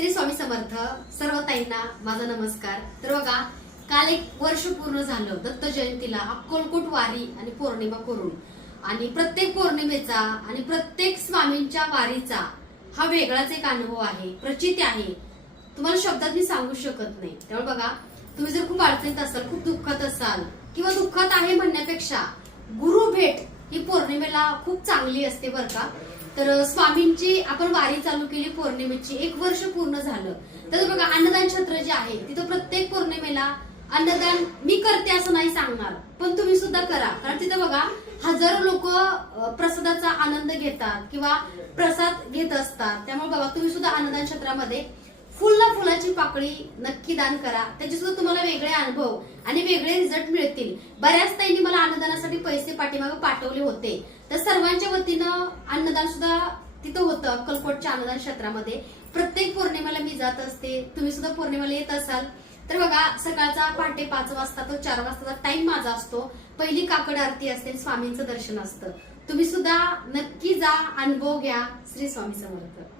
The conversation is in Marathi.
श्री स्वामी समर्थ सर्व ताईंना माझा नमस्कार. तर बघा काल एक वर्ष पूर्ण झालं दत्त जयंतीला अक्कलकोट वारी आणि पौर्णिमा करून. आणि प्रत्येक पौर्णिमेचा आणि प्रत्येक स्वामींच्या वारीचा हा वेगळाच एक अनुभव आहे प्रचिती आहे. तुम्हाला शब्दात मी सांगू शकत नाही. त्यामुळे बघा तुम्ही जर खूप अडचणीत असाल खूप दुःखात असाल किंवा दुःखात आहे म्हणण्यापेक्षा गुरु भेट ही पौर्णिमेला खूप चांगली असते बरं का. तर स्वामींची आपण वारी चालू केली पौर्णिमेची. एक वर्ष पूर्ण झालं. तर बघा अन्नदान छत्र जे आहे तिथं प्रत्येक पौर्णिमेला अन्नदान मी करते असं नाही सांगणार पण तुम्ही सुद्धा करा. कारण तिथं बघा हजारो लोक प्रसादाचा आनंद घेतात किंवा प्रसाद घेत असतात. त्यामुळे बघा तुम्ही सुद्धा अन्नदान क्षेत्रामध्ये फुल फुलाची पाकळी नक्की दान करा. त्याचे सुद्धा तुम्हाला वेगळे अनुभव आणि वेगळे रिझल्ट मिळतील. बऱ्याच ताईंनी मला अन्नदानासाठी पैसे पाठीमागे पाठवले होते. तर सर्वांच्या वतीनं अन्नदान सुद्धा तिथं होतं अक्कलकोटच्या अन्नदान क्षेत्रामध्ये. प्रत्येक पौर्णिमेला मी जात असते. तुम्ही सुद्धा पौर्णिमेला येत असाल. तर बघा सकाळचा पहाटे पाच वाजता तो चार वाजताचा टाइम माझा असतो. पहिली काकड आरती असते स्वामींचं दर्शन असतं. तुम्ही सुद्धा नक्की जा अनुभव घ्या श्री स्वामी समर्थ.